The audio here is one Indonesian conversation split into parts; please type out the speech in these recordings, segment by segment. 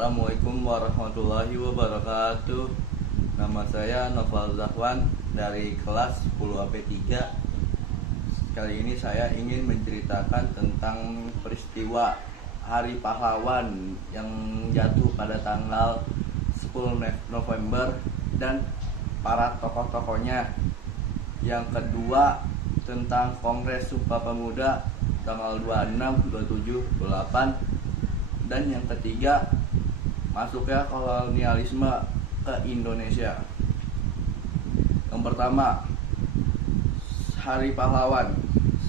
Assalamualaikum warahmatullahi wabarakatuh. Nama saya Noval Zahwan dari kelas 10 AP3. Kali ini saya ingin menceritakan tentang peristiwa Hari Pahlawan yang jatuh pada tanggal 10 November dan para tokoh-tokohnya. Yang kedua tentang Kongres Sumpah Pemuda tanggal 26, 27, 28. Dan yang ketiga, masuknya kolonialisme ke Indonesia. Yang pertama, Hari Pahlawan.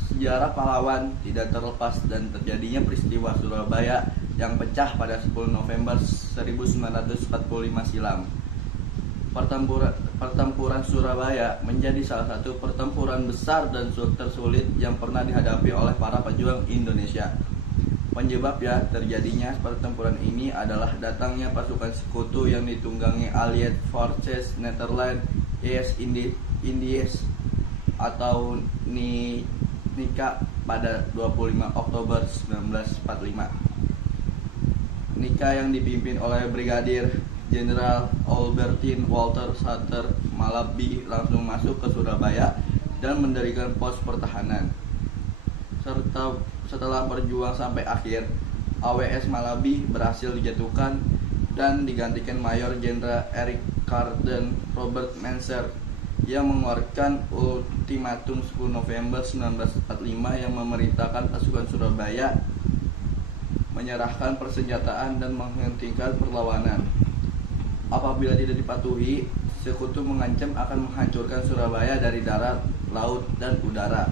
Sejarah pahlawan tidak terlepas dan terjadinya peristiwa Surabaya yang pecah pada 10 November 1945 silam. Pertempuran Surabaya menjadi salah satu pertempuran besar dan tersulit yang pernah dihadapi oleh para pejuang Indonesia. Penyebab terjadinya pertempuran ini adalah datangnya pasukan sekutu yang ditunggangi Allied Forces Netherlands East Indies atau NICA pada 25 Oktober 1945. NICA yang dipimpin oleh Brigadir Jenderal Albertine Walter Sutter Malabi langsung masuk ke Surabaya dan mendirikan pos pertahanan. Setelah berjuang sampai akhir, AWS Malabi berhasil dijatuhkan dan digantikan Mayor Jenderal Eric Carden Robert Manser yang mengeluarkan ultimatum 10 November 1945 yang memerintahkan pasukan Surabaya menyerahkan persenjataan dan menghentikan perlawanan. Apabila tidak dipatuhi, sekutu mengancam akan menghancurkan Surabaya dari darat, laut, dan udara.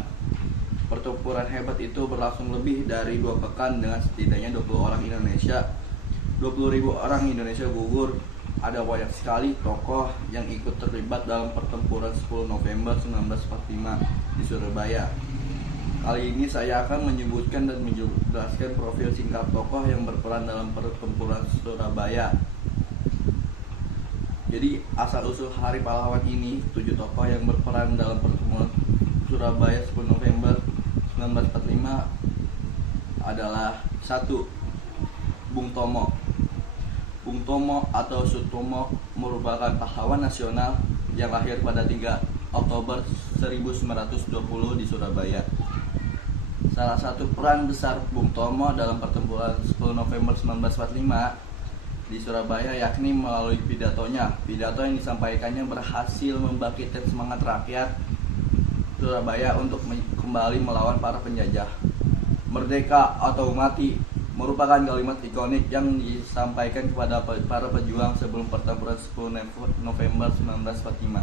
Pertempuran hebat itu berlangsung lebih dari 2 pekan dengan setidaknya 20 ribu orang Indonesia gugur. Ada banyak sekali tokoh yang ikut terlibat dalam pertempuran 10 November 1945 di Surabaya. Kali ini saya akan menyebutkan dan menjelaskan profil singkat tokoh yang berperan dalam pertempuran Surabaya. Jadi asal-usul Hari Pahlawan ini, 7 tokoh yang berperan dalam pertempuran Surabaya 10 November 1945 adalah 1. Bung Tomo. Bung Tomo atau Sutomo merupakan pahlawan nasional yang lahir pada 3 Oktober 1920 di Surabaya. Salah satu peran besar Bung Tomo dalam pertempuran 10 November 1945 di Surabaya yakni melalui pidatonya. Pidato yang disampaikannya berhasil membangkitkan semangat rakyat Surabaya untuk kembali melawan para penjajah. Merdeka atau mati merupakan kalimat ikonik yang disampaikan kepada para pejuang sebelum pertempuran 10 November 1945.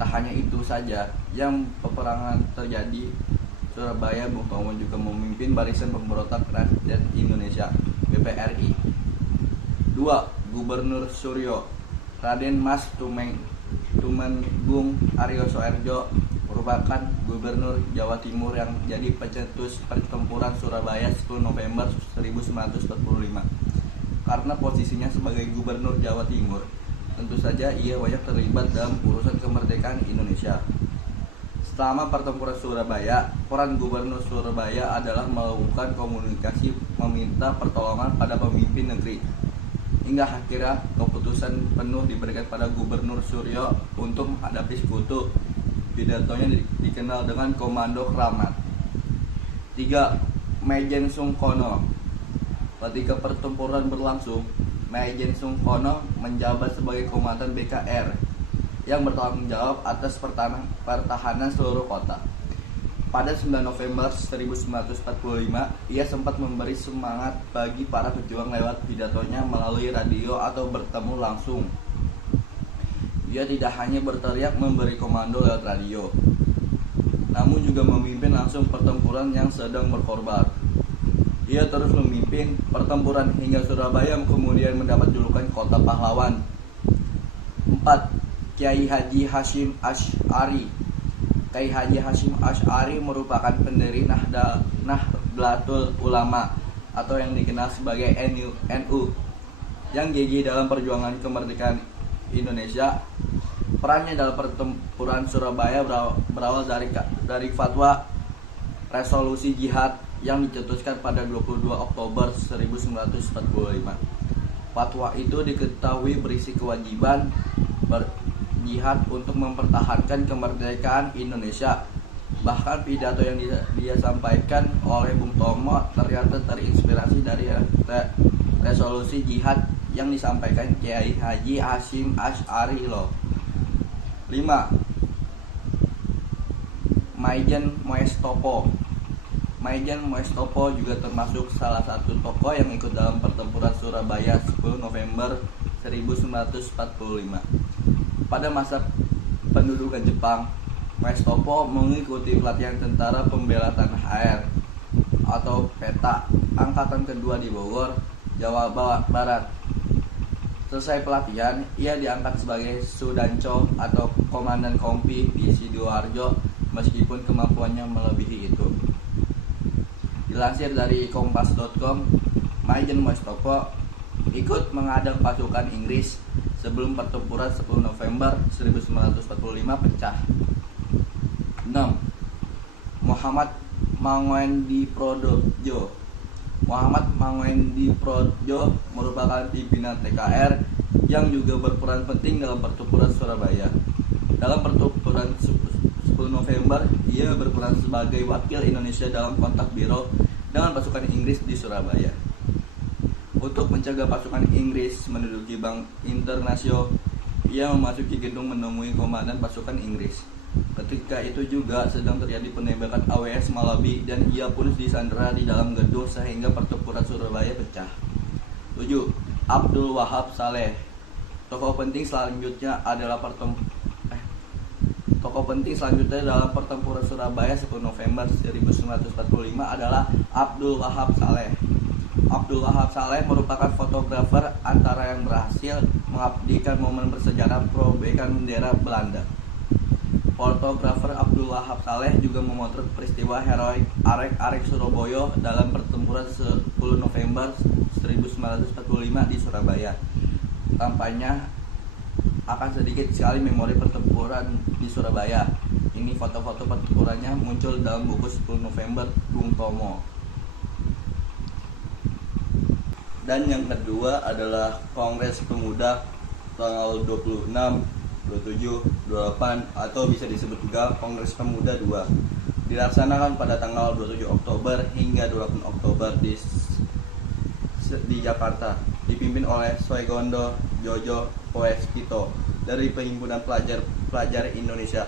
Tak hanya itu saja, yang peperangan terjadi Surabaya, Bung Tomo juga memimpin Barisan Pemberontak Rakyat Indonesia (BPRI). 2. Gubernur Suryo. Raden Mas Tumenggung Aryo Soerjo merupakan gubernur Jawa Timur yang jadi pencetus pertempuran Surabaya 10 November 1945. Karena posisinya sebagai gubernur Jawa Timur, tentu saja ia banyak terlibat dalam urusan kemerdekaan Indonesia. Selama pertempuran Surabaya, peran gubernur Surabaya adalah melakukan komunikasi meminta pertolongan pada pemimpin negeri. Hingga akhirnya keputusan penuh diberikan pada Gubernur Suryo untuk menghadapi sekutu. Pidatonya dikenal dengan Komando Kramat. 3. Maijen Sungkono. Ketika pertempuran berlangsung, Maijen Sungkono menjabat sebagai komandan BKR yang bertanggung jawab atas pertahanan seluruh kota. Pada 9 November 1945, ia sempat memberi semangat bagi para pejuang lewat pidatonya melalui radio atau bertemu langsung. Ia tidak hanya berteriak memberi komando lewat radio, namun juga memimpin langsung pertempuran yang sedang berkorban. Ia terus memimpin pertempuran hingga Surabaya kemudian mendapat julukan Kota Pahlawan. 4. Kiai Haji Hashim Asy'ari. Kiai Haji Hashim Asy'ari merupakan pendiri Nahdlatul Ulama atau yang dikenal sebagai NU yang gigih dalam perjuangan kemerdekaan Indonesia. Perannya dalam pertempuran Surabaya berawal dari fatwa resolusi jihad yang dicetuskan pada 22 Oktober 1945. Fatwa itu diketahui berisi kewajiban berjihad untuk mempertahankan kemerdekaan Indonesia. Bahkan pidato yang dia sampaikan oleh Bung Tomo ternyata terinspirasi dari resolusi jihad yang disampaikan Kiai Haji Hasyim Asy'ari loh. 5. Maijen Moestopo. Maijen Moestopo juga termasuk salah satu tokoh yang ikut dalam pertempuran Surabaya 10 November 1945. Pada masa pendudukan Jepang, Moestopo mengikuti pelatihan Tentara Pembela Tanah Air atau PETA Angkatan Kedua di Bogor, Jawa Barat. Selesai pelatihan, ia diangkat sebagai Sudanco atau Komandan Kompi di Sidoarjo meskipun kemampuannya melebihi itu. Dilansir dari kompas.com, Maijen Moestopo ikut mengadang pasukan Inggris sebelum pertempuran 10 November 1945 pecah. 6. Muhammad Manguendiprodjo. Muhammad Manguendiprodjo merupakan pimpinan TKR yang juga berperan penting dalam pertempuran Surabaya. Dalam pertempuran 10 November, ia berperan sebagai wakil Indonesia dalam kontak biro dengan pasukan Inggris di Surabaya. Untuk mencegah pasukan Inggris menduduki Bank Internasional, ia memasuki gedung menemui komandan pasukan Inggris. Ketika itu juga sedang terjadi penembakan AWS Malabi dan ia pun disandera di dalam gedung sehingga pertempuran Surabaya pecah. 7. Abdul Wahab Saleh. Tokoh penting selanjutnya dalam pertempuran Surabaya 10 November 1945 adalah Abdul Wahab Saleh. Abdul Wahab Saleh merupakan fotografer antara yang berhasil mengabadikan momen bersejarah perobekan bendera Belanda. Fotografer Abdul Wahab Saleh juga memotret peristiwa heroik Arek Surabaya dalam pertempuran 10 November 1945 di Surabaya. Tampaknya akan sedikit sekali memori pertempuran di Surabaya. Ini foto-foto pertempurannya muncul dalam buku 10 November Bung Tomo. Dan yang kedua adalah Kongres Pemuda tanggal 26, 27, 28 atau bisa disebut juga Kongres Pemuda 2. Dilaksanakan pada tanggal 27 Oktober hingga 28 Oktober di Jakarta. Dipimpin oleh Soegondo Jojo Poeskito dari Perhimpunan Pelajar Indonesia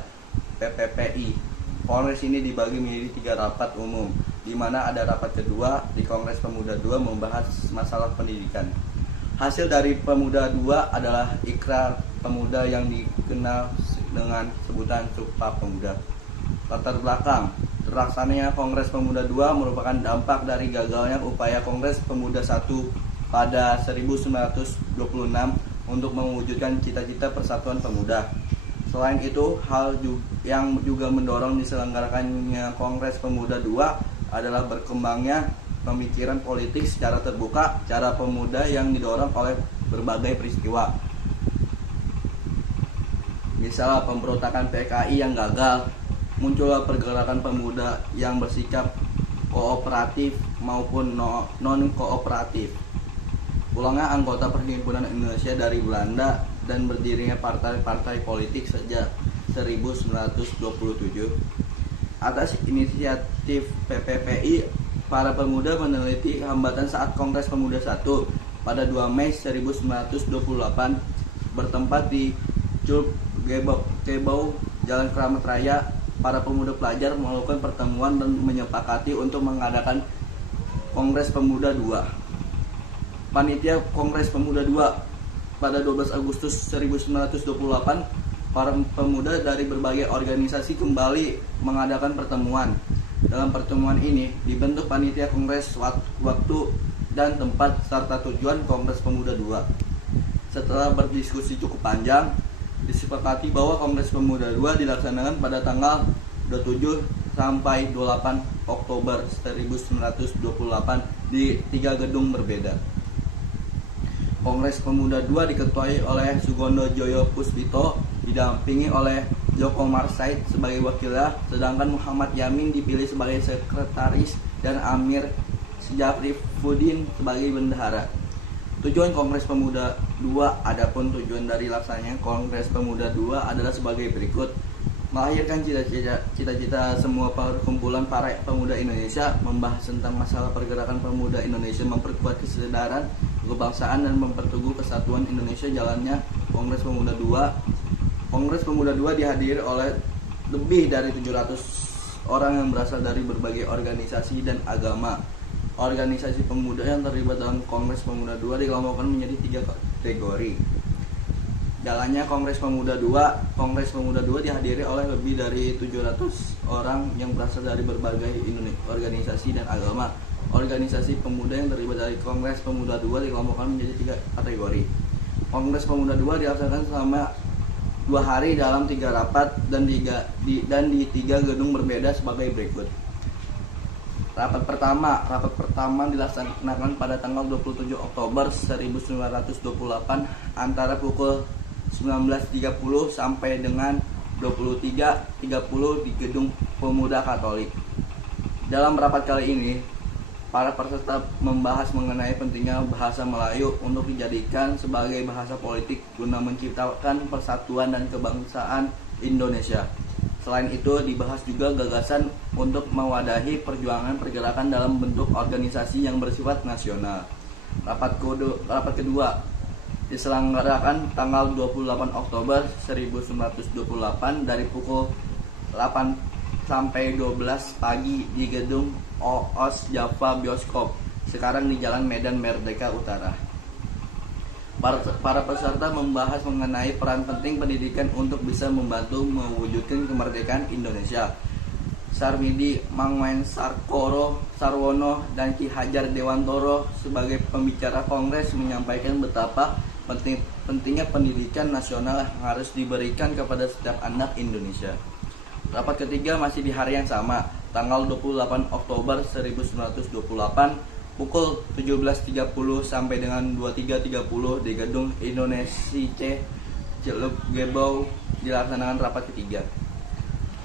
PPPI. Kongres ini dibagi menjadi 3 rapat umum, di mana ada rapat kedua di Kongres Pemuda 2 membahas masalah pendidikan. Hasil dari Pemuda 2 adalah Ikrar Pemuda yang dikenal dengan sebutan Sumpah Pemuda. Latar belakang terlaksananya Kongres Pemuda 2 merupakan dampak dari gagalnya upaya Kongres Pemuda 1 pada 1926 untuk mewujudkan cita-cita persatuan pemuda. Selain itu, hal yang juga mendorong diselenggarakannya Kongres Pemuda 2 adalah berkembangnya pemikiran politik secara terbuka, cara pemuda yang didorong oleh berbagai peristiwa. Misalnya pemberontakan PKI yang gagal, muncullah pergerakan pemuda yang bersikap kooperatif maupun non-kooperatif. Pulangnya anggota Perhimpunan Indonesia dari Belanda dan berdirinya partai-partai politik sejak 1927. Atas inisiatif PPPI, para pemuda meneliti hambatan saat Kongres Pemuda 1 pada 2 Mei 1928 bertempat di Curug Gebau, Jalan Keramat Raya. Para pemuda pelajar melakukan pertemuan dan menyepakati untuk mengadakan Kongres Pemuda 2. Panitia Kongres Pemuda 2 pada 12 Agustus 1928, para pemuda dari berbagai organisasi kembali mengadakan pertemuan. Dalam pertemuan ini dibentuk panitia Kongres waktu dan tempat serta tujuan Kongres Pemuda 2. Setelah berdiskusi cukup panjang, disepakati bahwa Kongres Pemuda 2 dilaksanakan pada tanggal 27 sampai 28 Oktober 1928 di 3 gedung berbeda. Kongres Pemuda 2 diketuai oleh Sugondo Joyo Puspito, didampingi oleh Joko Marsait sebagai wakilnya, sedangkan Muhammad Yamin dipilih sebagai sekretaris dan Amir Syafrifuddin sebagai bendahara. Tujuan Kongres Pemuda II. Adapun tujuan dari laksananya Kongres Pemuda II adalah sebagai berikut: melahirkan cita-cita semua perkumpulan para pemuda Indonesia, membahas tentang masalah pergerakan pemuda Indonesia, memperkuat kesadaran kebangsaan dan memperteguh kesatuan Indonesia. Jalannya Kongres Pemuda II. Kongres Pemuda II dihadiri oleh lebih dari 700 orang yang berasal dari berbagai organisasi dan agama. Organisasi pemuda yang terlibat dalam Kongres Pemuda II dikelompokkan menjadi 3 kategori. Jalannya Kongres Pemuda II. Kongres Pemuda II dihadiri oleh lebih dari 700 orang yang berasal dari berbagai organisasi dan agama. Organisasi pemuda yang terlibat dari Kongres Pemuda II dikelompokkan menjadi 3 kategori. Kongres Pemuda II dilaksanakan selama 2 hari dalam 3 rapat dan di 3 gedung berbeda sebagai berikut. Rapat pertama dilaksanakan pada tanggal 27 Oktober 1928 antara pukul 19.30 sampai dengan 23.30 di Gedung Pemuda Katolik. Dalam rapat kali ini, para peserta membahas mengenai pentingnya bahasa Melayu untuk dijadikan sebagai bahasa politik guna menciptakan persatuan dan kebangsaan Indonesia. Selain itu, dibahas juga gagasan untuk mewadahi perjuangan pergerakan dalam bentuk organisasi yang bersifat nasional. Rapat kedua diselenggarakan tanggal 28 Oktober 1928 dari pukul 8 sampai 12 pagi di Gedung OOS Java Bioskop, sekarang di Jalan Medan Merdeka Utara. Para peserta membahas mengenai peran penting pendidikan untuk bisa membantu mewujudkan kemerdekaan Indonesia. Sarmidi Mangwen Sarwono dan Ki Hajar Dewantoro sebagai pembicara Kongres menyampaikan betapa pentingnya pendidikan nasional yang harus diberikan kepada setiap anak Indonesia. Rapat ketiga masih di hari yang sama, tanggal 28 Oktober 1928 pukul 17.30 sampai dengan 23.30 di Gedung Indonesia Celuk Gebau dilaksanakan rapat ketiga.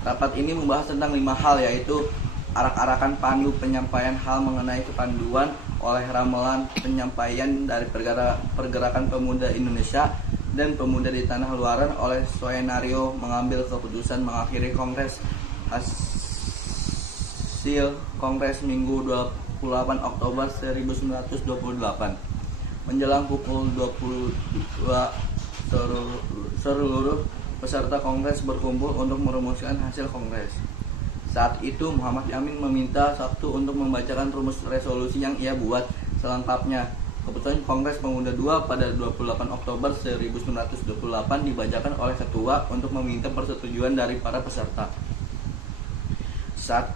Rapat ini membahas tentang 5 hal, yaitu arak-arakan pandu penyampaian hal mengenai kepanduan oleh ramelan penyampaian dari pergerakan pemuda Indonesia dan pemuda di tanah luaran oleh Soenario mengambil keputusan mengakhiri kongres. Hasil kongres Minggu 28 Oktober 1928 menjelang pukul 22 seluruh peserta kongres berkumpul untuk merumuskan hasil kongres. Saat itu Muhammad Yamin meminta Sabtu untuk membacakan rumus resolusi yang ia buat selengkapnya. Keputusan Kongres Pemuda II pada 28 Oktober 1928 dibacakan oleh ketua untuk meminta persetujuan dari para peserta. Saat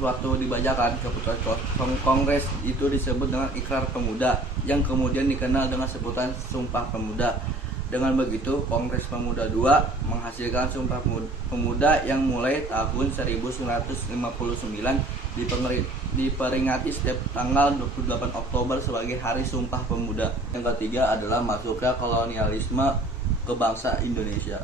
waktu dibacakan, keputusan Kongres itu disebut dengan Ikrar Pemuda, yang kemudian dikenal dengan sebutan Sumpah Pemuda. Dengan begitu, Kongres Pemuda II menghasilkan Sumpah Pemuda yang mulai tahun 1959 diperingati setiap tanggal 28 Oktober sebagai Hari Sumpah Pemuda. Yang ketiga adalah masuknya kolonialisme ke bangsa Indonesia.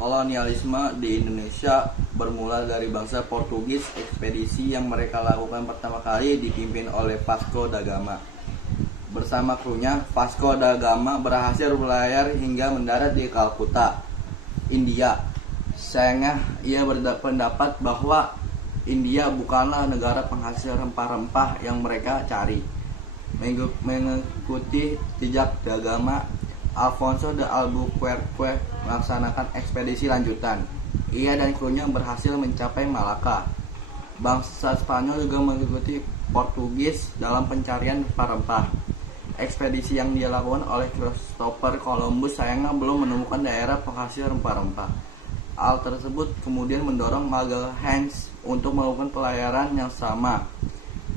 Kolonialisme di Indonesia bermula dari bangsa Portugis. Ekspedisi yang mereka lakukan pertama kali dipimpin oleh Vasco da Gama. Bersama krunya, Vasco da Gama berhasil berlayar hingga mendarat di Kalkuta, India. Sayangnya, ia berpendapat bahwa India bukanlah negara penghasil rempah-rempah yang mereka cari. Mengikuti jejak da Gama, Alfonso de Albuquerque melaksanakan ekspedisi lanjutan. Ia dan krunya berhasil mencapai Malaka. Bangsa Spanyol juga mengikuti Portugis dalam pencarian rempah-rempah. Ekspedisi yang dilakukan oleh Christopher Columbus sayangnya belum menemukan daerah penghasil rempah-rempah. Hal tersebut kemudian mendorong Magalhães untuk melakukan pelayaran yang sama.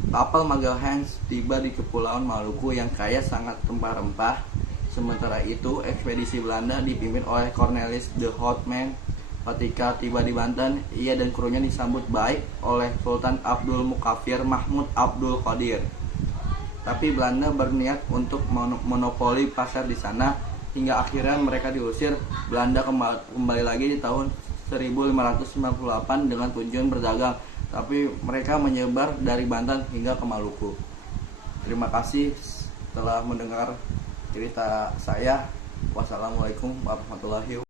Kapal Magalhães tiba di Kepulauan Maluku yang kaya sangat rempah-rempah. Sementara itu, ekspedisi Belanda dipimpin oleh Cornelis de Houtman. Ketika tiba di Banten, ia dan krunya disambut baik oleh Sultan Abdul Mukafir Mahmud Abdul Qadir. Tapi Belanda berniat untuk monopoli pasar di sana, hingga akhirnya mereka diusir. Belanda kembali lagi di tahun 1598 dengan tujuan berdagang, tapi mereka menyebar dari Banten hingga ke Maluku. Terima kasih. telah mendengar cerita saya. Wassalamualaikum warahmatullahi wabarakatuh.